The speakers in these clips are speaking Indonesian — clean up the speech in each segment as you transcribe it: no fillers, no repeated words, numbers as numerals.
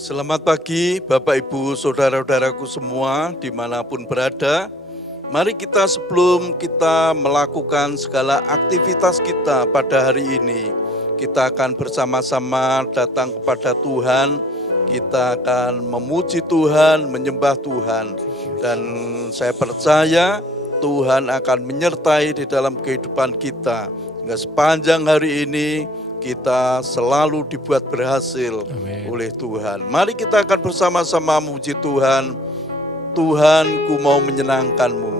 Selamat pagi Bapak Ibu Saudara-saudaraku semua dimanapun berada. Mari kita sebelum kita melakukan segala aktivitas kita pada hari ini, kita akan bersama-sama datang kepada Tuhan. Kita akan memuji Tuhan, menyembah Tuhan. Dan saya percaya Tuhan akan menyertai di dalam kehidupan kita. Hingga sepanjang hari ini kita selalu dibuat berhasil oleh Tuhan. Mari kita akan bersama-sama memuji Tuhan. Tuhan, ku mau menyenangkan-Mu.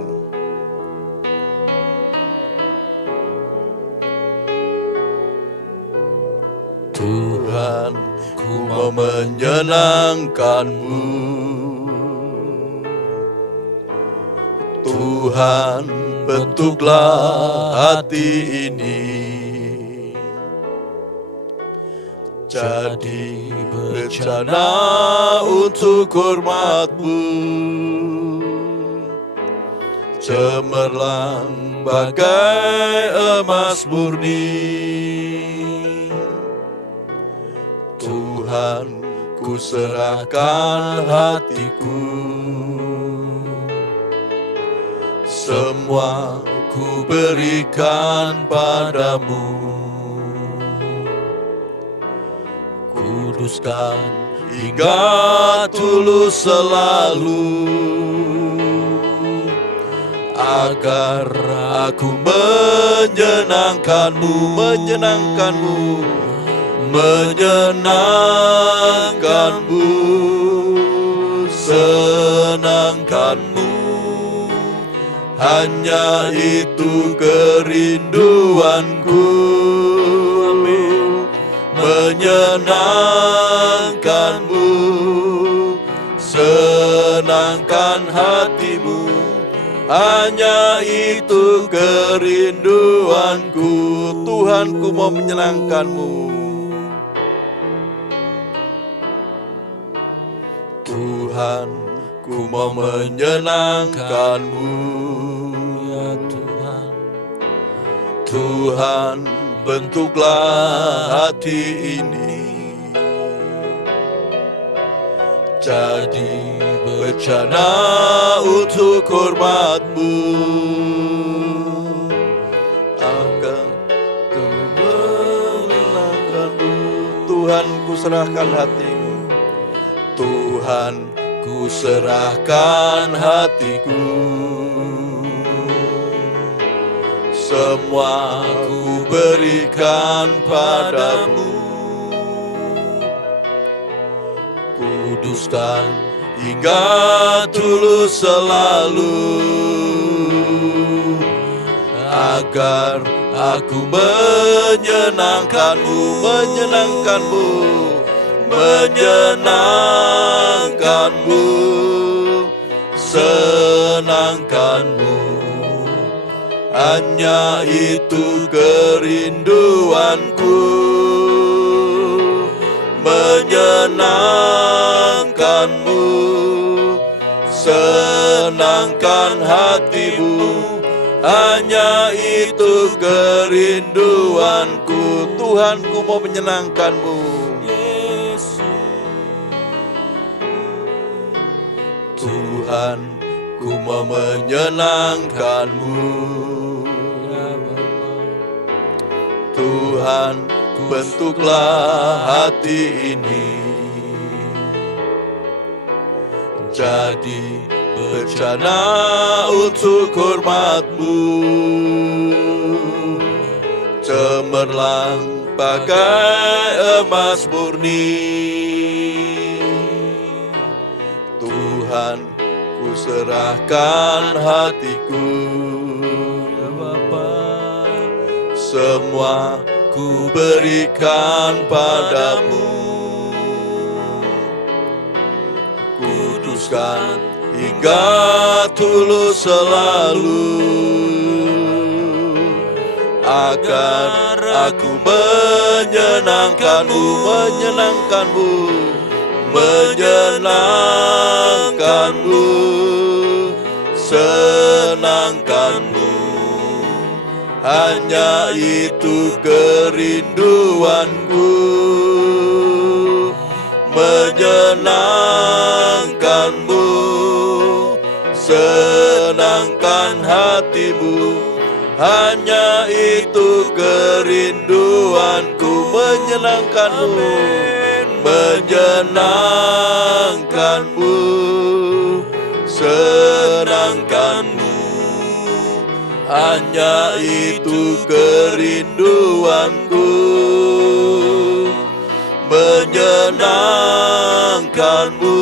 Tuhan, ku mau menyenangkan-Mu. Tuhan, bentuklah hati ini jadi bencana untuk hormat-Mu, cemerlang bagai emas murni. Tuhan, ku serahkan hatiku, semua ku berikan padamu. Kuduskan hingga tulus selalu, agar aku menyenangkan-Mu, menyenangkan-Mu, senangkan-Mu. Hanya itu kerinduanku. Amin. Menyenangkan-Mu, senangkan hati-Mu, hanya itu kerinduanku. Tuhan, ku mau menyenangkan-Mu. Tuhan, ku mau menyenangkan-Mu. Ya Tuhan, Tuhan, bentuklah hati ini jadi bencana untuk hormat-Mu, agar menyenangkan-Mu. Tuhan, ku serahkan hatiku. Tuhan, ku serahkan hatiku, semua ku berikan padamu. Kuduskan hingga tulus selalu, agar aku menyenangkan-Mu, menyenangkan-Mu, senangkan-Mu. Hanya itu kerinduanku. Menyenangkan-Mu, senangkan hati-Mu, hanya itu kerinduanku. Tuhan, ku mau menyenangkan-Mu. Tuhan, ku mau menyenangkan-Mu. Tuhan, bentuklah hati ini jadi bencana untuk hormat-Mu, cemerlang bagai emas murni. Tuhan, ku serahkan hatiku, semua ku berikan padamu. Kuduskan hingga tulus selalu, agar aku menyenangkan-Mu, menyenangkan-Mu, senangkan-Mu. Hanya itu kerinduanku. Menyenangkan menyenangkanmu, senangkan hatimu, hanya itu kerinduanku. Menyenangkanmu, menyenangkanmu, senangkanmu, hanya itu kerinduanku. Menyenangkanmu,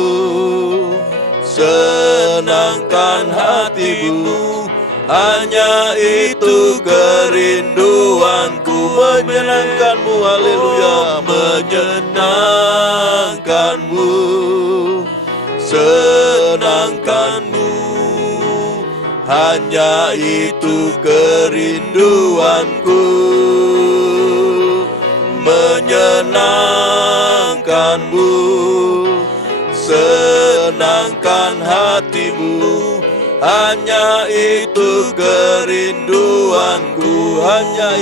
senangkan hatimu, hanya itu kerinduanku. Menyenangkanmu, haleluya. Menyenangkanmu, senangkanmu, hanya itu kerinduanku. Menyenangkanmu, senangkan hatimu, hanya itu kerinduanku. Hanya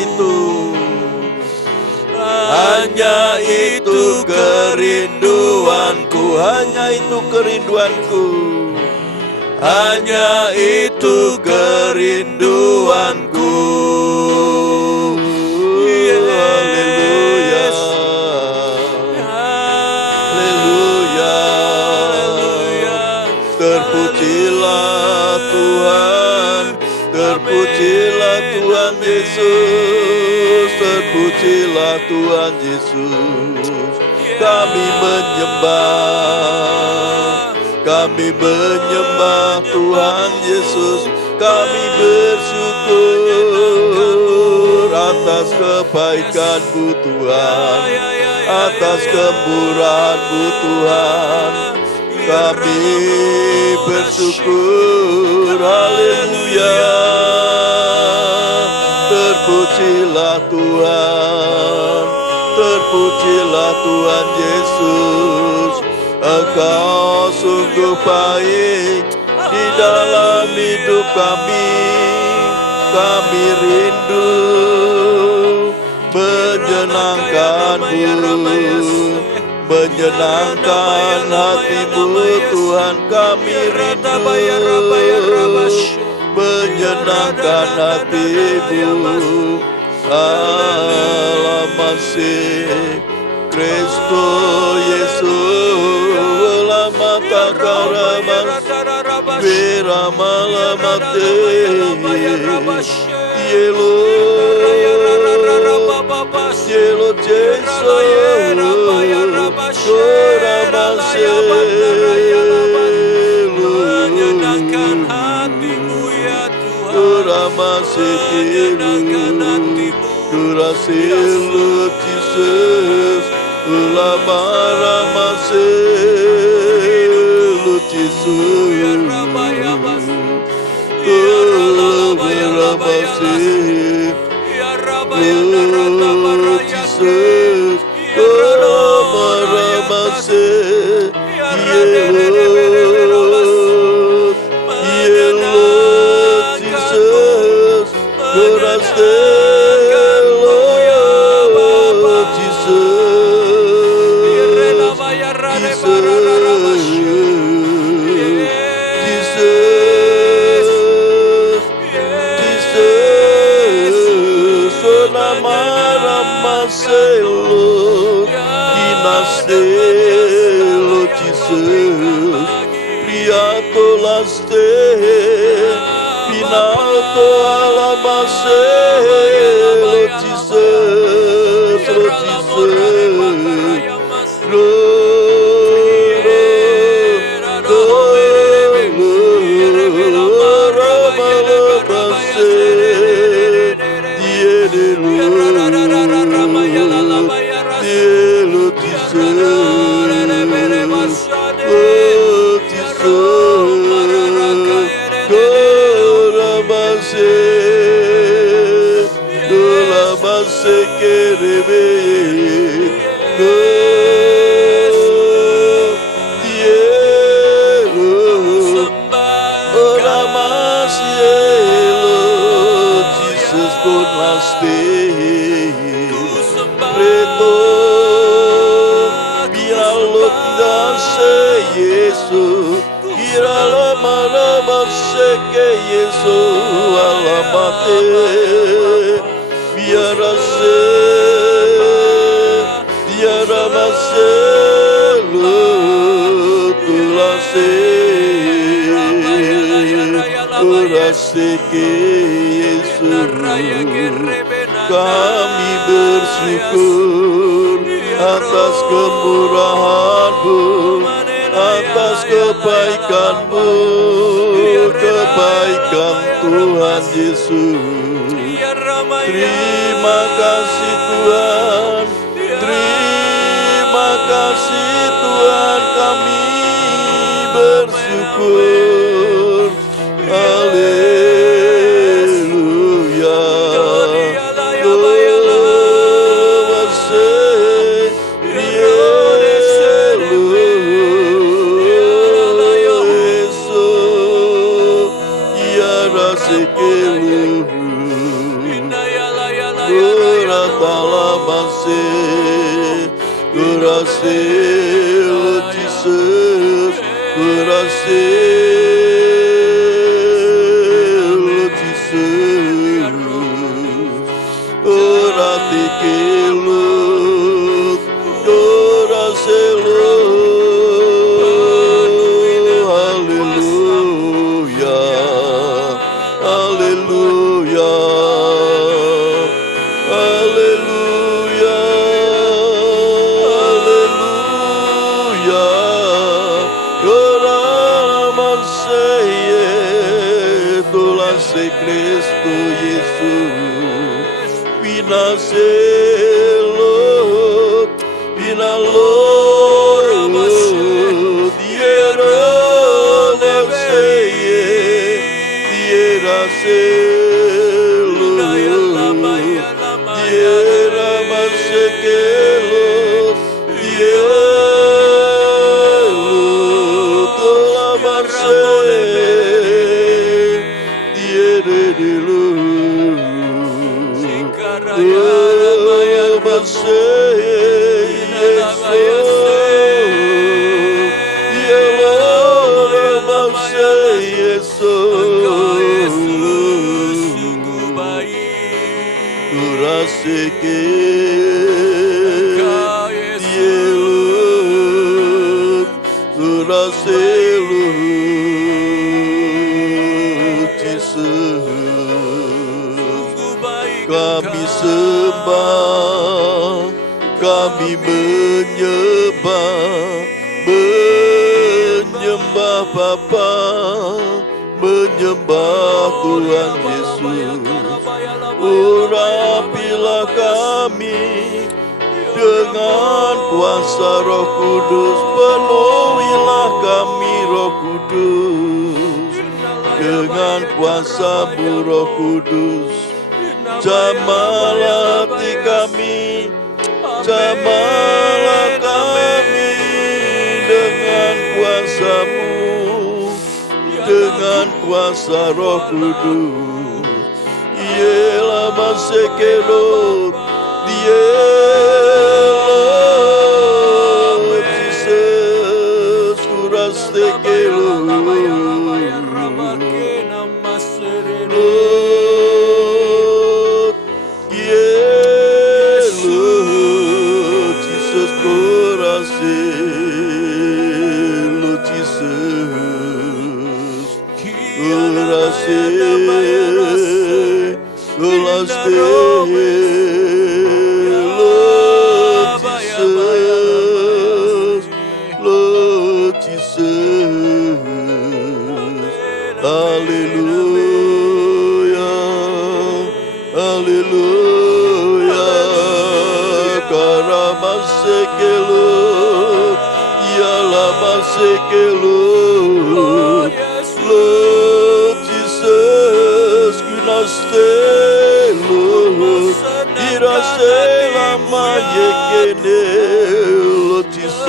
itu kerinduanku. Hanya itu kerinduanku. Hanya itu kerinduanku. Haleluya, haleluya. Terpujilah Tuhan, terpujilah Tuhan Yesus, terpujilah Tuhan Yesus. Kami menyembah Tuhan Yesus. Kami bersyukur atas kebaikan-Mu Tuhan, atas kemurahan-Mu Tuhan. Kami bersyukur, haleluya. Terpujilah Tuhan, terpujilah Tuhan Yesus. Engkau sungguh baik di dalam hidup kami. Kami rindu menyenangkan-Mu, menyenangkan hati-Mu Tuhan. Kami rindu menyenangkan hati-Mu. Alamasi Kristo Yesus, lama takaramas, viramalamate, cielo, cielo Jesus, coramase, menyenangkan hatimu ya Tuhan, coramase hatimu, curasilu Jesus. Ulama ramase lucisu ramase lucisus ramase Jesus kuraste Jesus, priatolaste, pinato alabase, Jesus, Yesus. Kira lama seke Yesus alamate. Biara maselu tulase. Uraseke Yesus. Kami bersyukur atas kemurahan-Mu, atas kebaikan-Mu, kebaikan Tuhan Yesus. Terima kasih Tuhan, terima kasih Tuhan, kami bersyukur. Haleluya. Jesus, Cristo Jesus, Pinacelo, Pinalo, Diera Nefseye, Diera Celo, Diera Masekelo, Diera Tola Marse. Kami sembah, kami menyembah Bapa, menyembah Tuhan Yesus. Urapilah kami dengan kuasa Roh Kudus, penuhilah kami Roh Kudus, dengan kuasa-Mu Roh Kudus. Jamalah hati kami, jamalah kami dengan kuasa-Mu, dengan kuasa Roh Kudus. Ialah masekelot, Dialah Jesus, kurastekelot. Lord Jesus, Lord, irasela mayekene, Lord Jesus,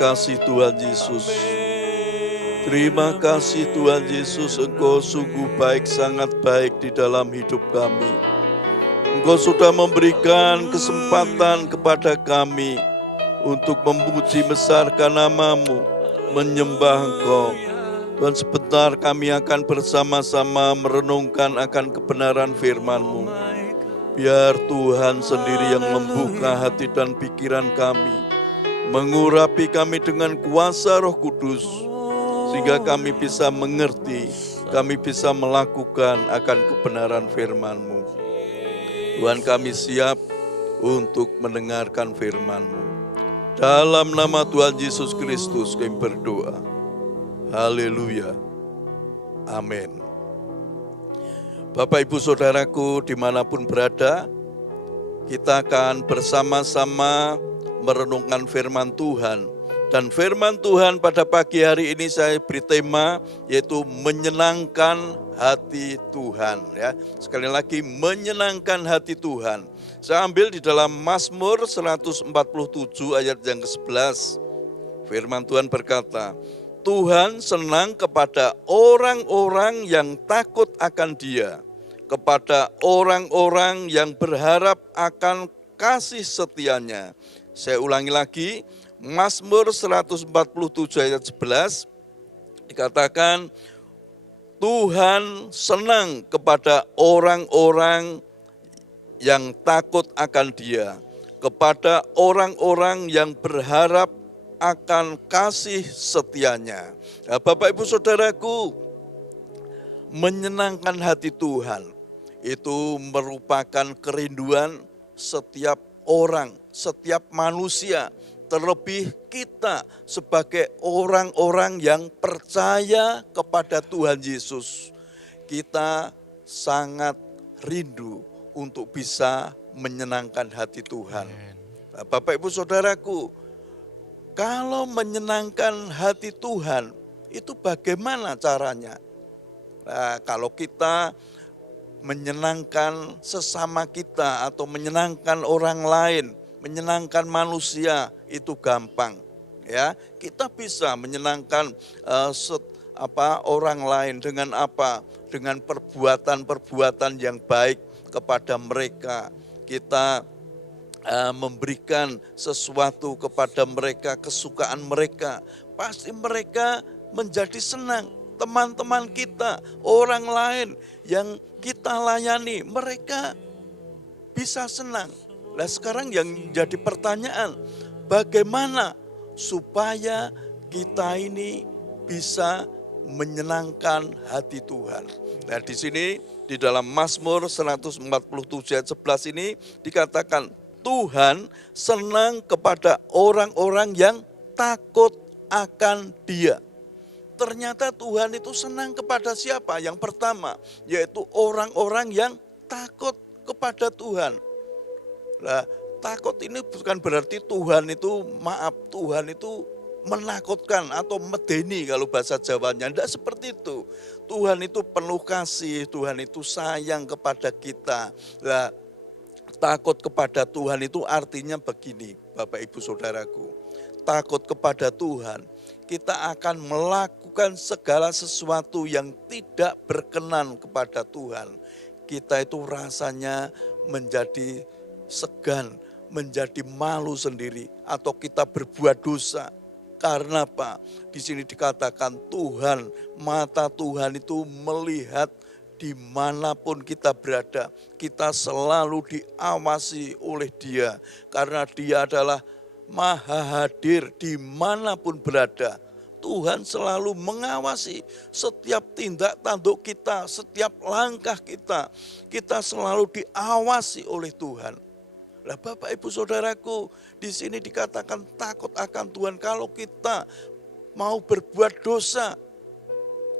kasih Tuhan Yesus. Terima kasih Tuhan Yesus, Engkau sungguh baik, sangat baik di dalam hidup kami. Engkau sudah memberikan kesempatan kepada kami untuk memuji besarkan nama-Mu, menyembah Engkau. Dan sebentar kami akan bersama-sama merenungkan akan kebenaran firman-Mu. Biar Tuhan sendiri yang membuka hati dan pikiran kami, mengurapi kami dengan kuasa Roh Kudus, sehingga kami bisa mengerti, kami bisa melakukan akan kebenaran firman-Mu. Tuhan, kami siap untuk mendengarkan firman-Mu. Dalam nama Tuhan Yesus Kristus kami berdoa. Haleluya. Amin. Bapak Ibu Saudaraku dimanapun berada, kita akan bersama-sama merenungkan firman Tuhan. Dan firman Tuhan pada pagi hari ini saya beri tema, yaitu menyenangkan hati Tuhan. Ya, sekali lagi, menyenangkan hati Tuhan. Saya ambil di dalam Mazmur 147 ayat yang ke-11. Firman Tuhan berkata, Tuhan senang kepada orang-orang yang takut akan Dia, kepada orang-orang yang berharap akan kasih setianya. Saya ulangi lagi, Mazmur 147 ayat 11, dikatakan, Tuhan senang kepada orang-orang yang takut akan Dia, kepada orang-orang yang berharap akan kasih setianya. Nah, Bapak Ibu Saudaraku, menyenangkan hati Tuhan itu merupakan kerinduan setiap orang, setiap manusia, terlebih kita sebagai orang-orang yang percaya kepada Tuhan Yesus. Kita sangat rindu untuk bisa menyenangkan hati Tuhan. Nah, Bapak Ibu Saudaraku, kalau menyenangkan hati Tuhan, itu bagaimana caranya? Nah, kalau kita menyenangkan sesama kita atau menyenangkan orang lain, menyenangkan manusia, itu gampang. Ya, kita bisa menyenangkan orang lain dengan apa? Dengan perbuatan-perbuatan yang baik kepada mereka. Kita memberikan sesuatu kepada mereka, kesukaan mereka, pasti mereka menjadi senang. Teman-teman kita, orang lain yang kita layani, mereka bisa senang. Nah, sekarang yang jadi pertanyaan, bagaimana supaya kita ini bisa menyenangkan hati Tuhan? Nah, di sini di dalam Mazmur 147 ayat 11 ini dikatakan, Tuhan senang kepada orang-orang yang takut akan Dia. Ternyata Tuhan itu senang kepada siapa? Yang pertama, yaitu orang-orang yang takut kepada Tuhan. Nah, takut ini bukan berarti Tuhan itu menakutkan atau medeni kalau bahasa Jawanya. Tidak seperti itu. Tuhan itu penuh kasih, Tuhan itu sayang kepada kita. Nah, takut kepada Tuhan itu artinya begini, Bapak Ibu Saudaraku. Takut kepada Tuhan, kita akan melakukan segala sesuatu yang tidak berkenan kepada Tuhan. Kita itu rasanya menjadi segan, menjadi malu sendiri, atau kita berbuat dosa. Karena apa? Di sini dikatakan Tuhan, mata Tuhan itu melihat dimanapun kita berada, kita selalu diawasi oleh Dia. Karena Dia adalah maha hadir dimanapun berada. Tuhan selalu mengawasi setiap tindak tanduk kita, setiap langkah kita. Kita selalu diawasi oleh Tuhan. Nah, Bapak Ibu Saudaraku, di sini dikatakan takut akan Tuhan. Kalau kita mau berbuat dosa,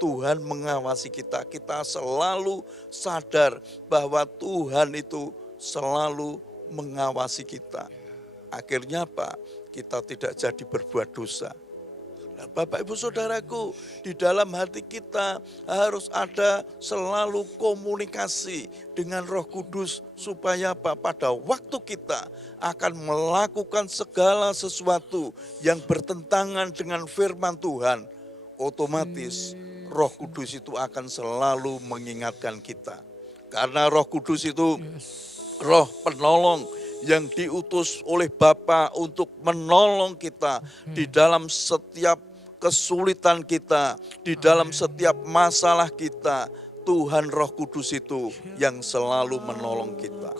Tuhan mengawasi kita. Kita selalu sadar bahwa Tuhan itu selalu mengawasi kita. Akhirnya apa? Kita tidak jadi berbuat dosa. Nah, Bapak Ibu Saudaraku, di dalam hati kita harus ada selalu komunikasi dengan Roh Kudus supaya apa? Pada waktu kita akan melakukan segala sesuatu yang bertentangan dengan firman Tuhan, otomatis Roh Kudus itu akan selalu mengingatkan kita. Karena Roh Kudus itu Roh penolong yang diutus oleh Bapa untuk menolong kita di dalam setiap kesulitan kita, di dalam setiap masalah kita. Tuhan Roh Kudus itu yang selalu menolong kita.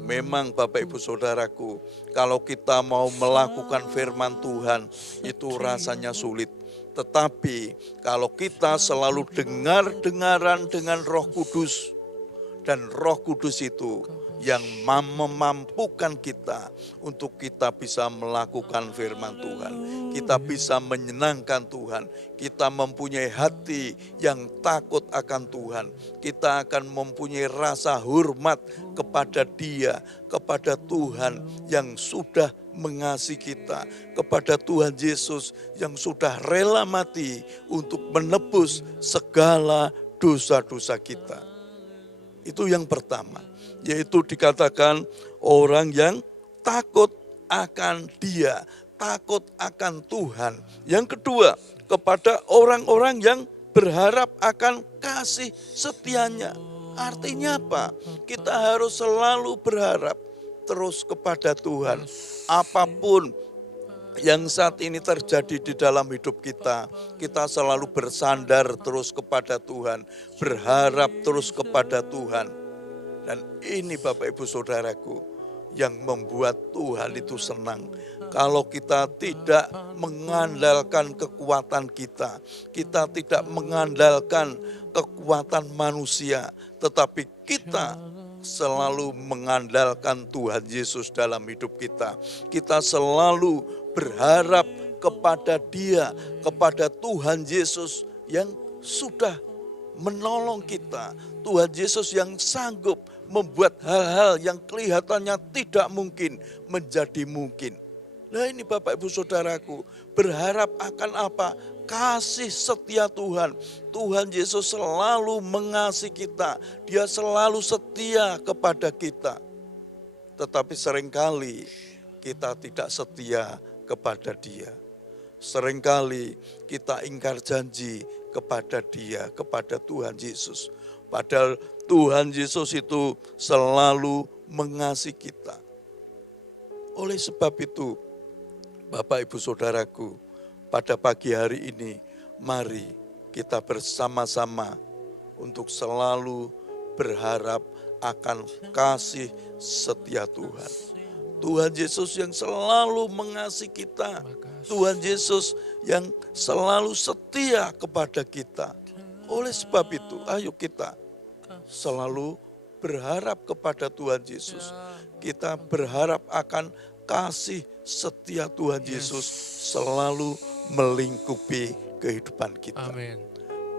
Memang Bapak Ibu Saudaraku, kalau kita mau melakukan firman Tuhan itu rasanya sulit. Tetapi kalau kita selalu dengar-dengaran dengan Roh Kudus, dan Roh Kudus itu yang memampukan kita untuk kita bisa melakukan firman Tuhan. Kita bisa menyenangkan Tuhan. Kita mempunyai hati yang takut akan Tuhan. Kita akan mempunyai rasa hormat kepada Dia, kepada Tuhan yang sudah mengasihi kita, kepada Tuhan Yesus yang sudah rela mati untuk menebus segala dosa-dosa kita. Itu yang pertama, yaitu dikatakan orang yang takut akan Dia, takut akan Tuhan. Yang kedua, kepada orang-orang yang berharap akan kasih setianya. Artinya apa? Kita harus selalu berharap terus kepada Tuhan. Apapun yang saat ini terjadi di dalam hidup kita, kita selalu bersandar terus kepada Tuhan, berharap terus kepada Tuhan. Dan ini Bapak Ibu Saudaraku, yang membuat Tuhan itu senang. Kalau kita tidak mengandalkan kekuatan kita tidak mengandalkan kekuatan manusia, tetapi kita selalu mengandalkan Tuhan Yesus dalam hidup kita. Kita selalu berharap kepada Dia, kepada Tuhan Yesus yang sudah menolong kita. Tuhan Yesus yang sanggup membuat hal-hal yang kelihatannya tidak mungkin menjadi mungkin. Nah ini Bapak Ibu Saudaraku, berharap akan apa? Kasih setia Tuhan. Tuhan Yesus selalu mengasihi kita. Dia selalu setia kepada kita. Tetapi seringkali kita tidak setia kepada Dia. Seringkali kita ingkar janji kepada Dia, kepada Tuhan Yesus. Padahal Tuhan Yesus itu selalu mengasihi kita. Oleh sebab itu, Bapak Ibu Saudaraku, pada pagi hari ini, mari kita bersama-sama untuk selalu berharap akan kasih setia Tuhan. Tuhan Yesus yang selalu mengasihi kita. Tuhan Yesus yang selalu setia kepada kita. Oleh sebab itu, ayo kita selalu berharap kepada Tuhan Yesus. Kita berharap akan kasih setia Tuhan Yesus selalu melingkupi kehidupan kita. Amin.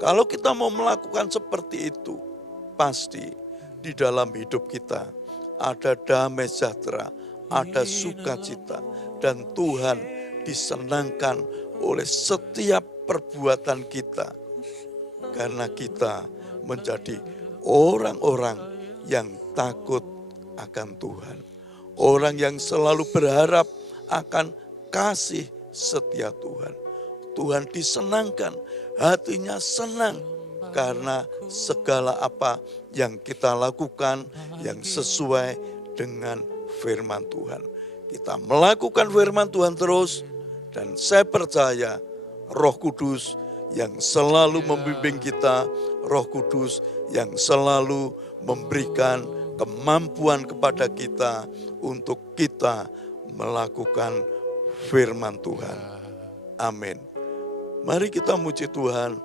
Kalau kita mau melakukan seperti itu, pasti di dalam hidup kita ada damai sejahtera, ada sukacita, dan Tuhan disenangkan oleh setiap perbuatan kita. Karena kita menjadi orang-orang yang takut akan Tuhan. Orang yang selalu berharap akan kasih setia Tuhan. Tuhan disenangkan, hatinya senang karena segala apa yang kita lakukan yang sesuai dengan firman Tuhan. Kita melakukan firman Tuhan terus, dan saya percaya Roh Kudus yang selalu membimbing kita, Roh Kudus yang selalu memberikan kemampuan kepada kita untuk kita melakukan firman Tuhan. Amin. Mari kita muji Tuhan.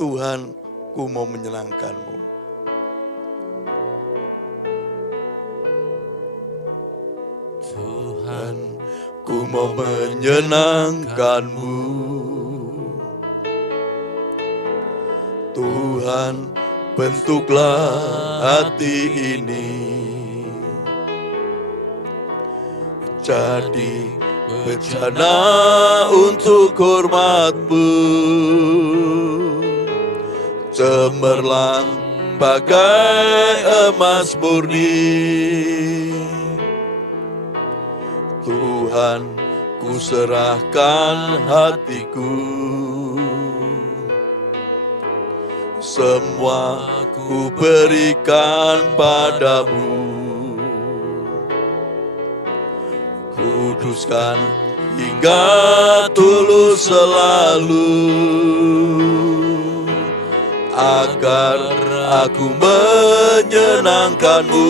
Tuhan, ku mau menyenangkan-Mu. Tuhan, ku mau menyenangkan-Mu. Tuhan, bentuklah hati ini jadi bencana untuk hormat-Mu. Cemerlang bagai emas murni, Tuhan, ku serahkan hatiku. Semua ku berikan padamu. Kuduskan hingga tulus selalu, agar aku menyenangkan-Mu,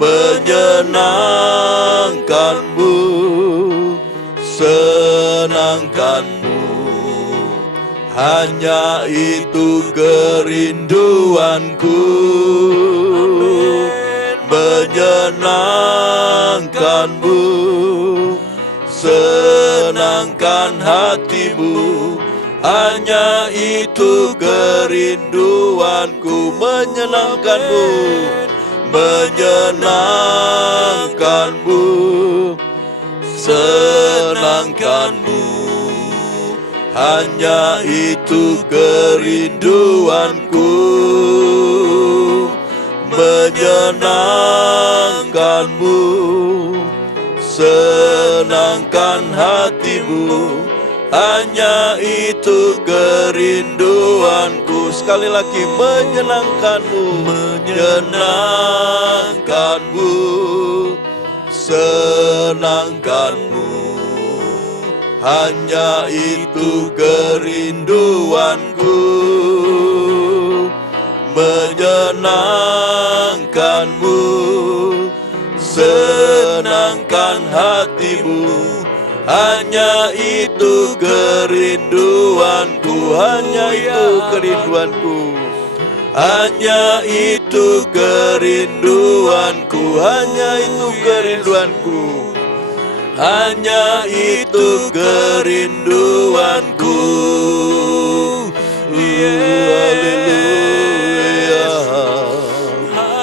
menyenangkan-Mu, senangkan-Mu. Hanya itu kerinduanku, menyenangkan-Mu, senangkan hati-Mu. Hanya itu kerinduanku, menyenangkan-Mu, menyenangkan-Mu, senangkan-Mu. Hanya itu kerinduanku, menyenangkan-Mu, senangkan hati-Mu. Hanya itu kerinduanku. Sekali lagi, menyenangkan-Mu, menyenangkan-Mu, senangkan-Mu. Hanya itu kerinduanku, menyenangkan-Mu, senangkan hati-Mu. Hanya itu kerinduanku, hanya itu kerinduanku, hanya itu kerinduanku, hanya itu kerinduanku, hanya itu kerinduanku.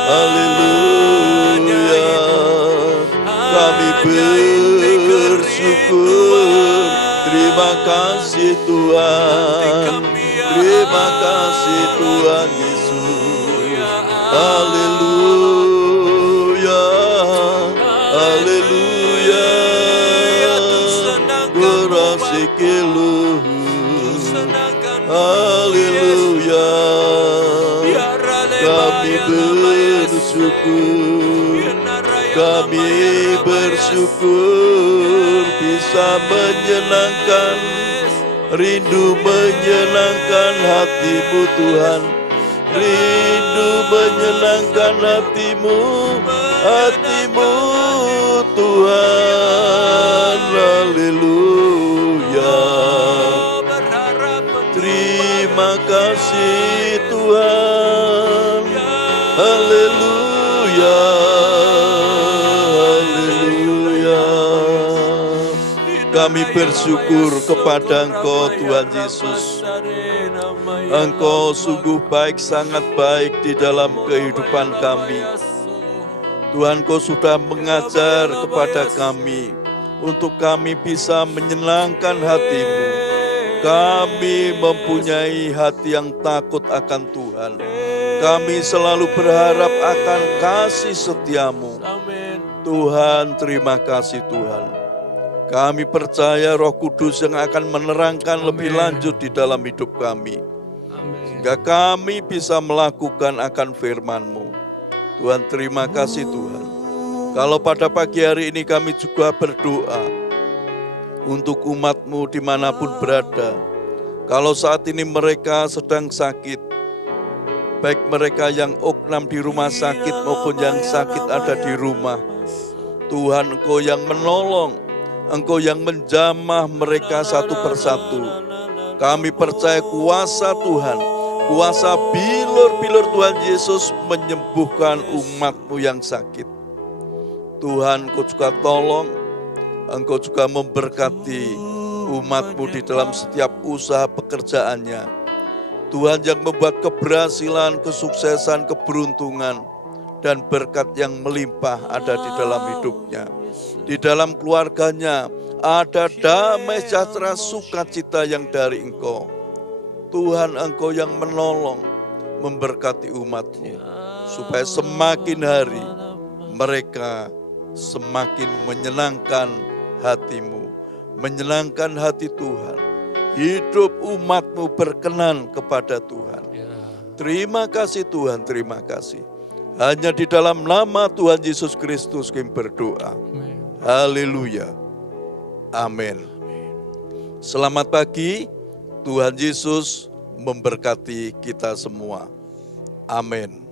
Haleluya, haleluya. Kami bersyukur, terima kasih Tuhan, terima kasih Tuhan Yesus. Haleluya, haleluya. Gerasikilu, haleluya. Kami bersyukur, kami bersyukur bisa menyenangkan, rindu menyenangkan hati-Mu Tuhan, rindu menyenangkan hati-Mu, hati-Mu Tuhan. Haleluya, terima kasih Tuhan. Haleluya, haleluya. Kami bersyukur kepada Engkau Tuhan Yesus. Engkau sungguh baik, sangat baik di dalam kehidupan kami. Tuhan, Kau sudah mengajar kepada kami untuk kami bisa menyenangkan hati-Mu. Kami mempunyai hati yang takut akan Tuhan. Kami selalu berharap akan kasih setia-Mu. Tuhan, terima kasih Tuhan. Kami percaya Roh Kudus yang akan menerangkan lebih lanjut di dalam hidup kami. Sehingga kami bisa melakukan akan firman-Mu. Tuhan, terima kasih Tuhan. Kalau pada pagi hari ini kami juga berdoa untuk umat-Mu dimanapun berada. Kalau saat ini mereka sedang sakit, baik mereka yang oknam di rumah sakit maupun yang sakit ada di rumah, Tuhan, Engkau yang menolong, Engkau yang menjamah mereka satu persatu. Kami percaya kuasa Tuhan, kuasa bilur-bilur Tuhan Yesus menyembuhkan umat-Mu yang sakit. Tuhan, Engkau juga tolong, Engkau juga memberkati umat-Mu di dalam setiap usaha pekerjaannya. Tuhan yang membuat keberhasilan, kesuksesan, keberuntungan, dan berkat yang melimpah ada di dalam hidupnya. Di dalam keluarganya ada damai sejahtera sukacita yang dari Engkau. Tuhan, Engkau yang menolong, memberkati umat-Mu, supaya semakin hari mereka semakin menyenangkan hati-Mu, menyenangkan hati Tuhan. Hidup umat-Mu berkenan kepada Tuhan. Terima kasih Tuhan, terima kasih. Hanya di dalam nama Tuhan Yesus Kristus kami berdoa. Haleluya. Amin. Selamat pagi, Tuhan Yesus memberkati kita semua. Amin.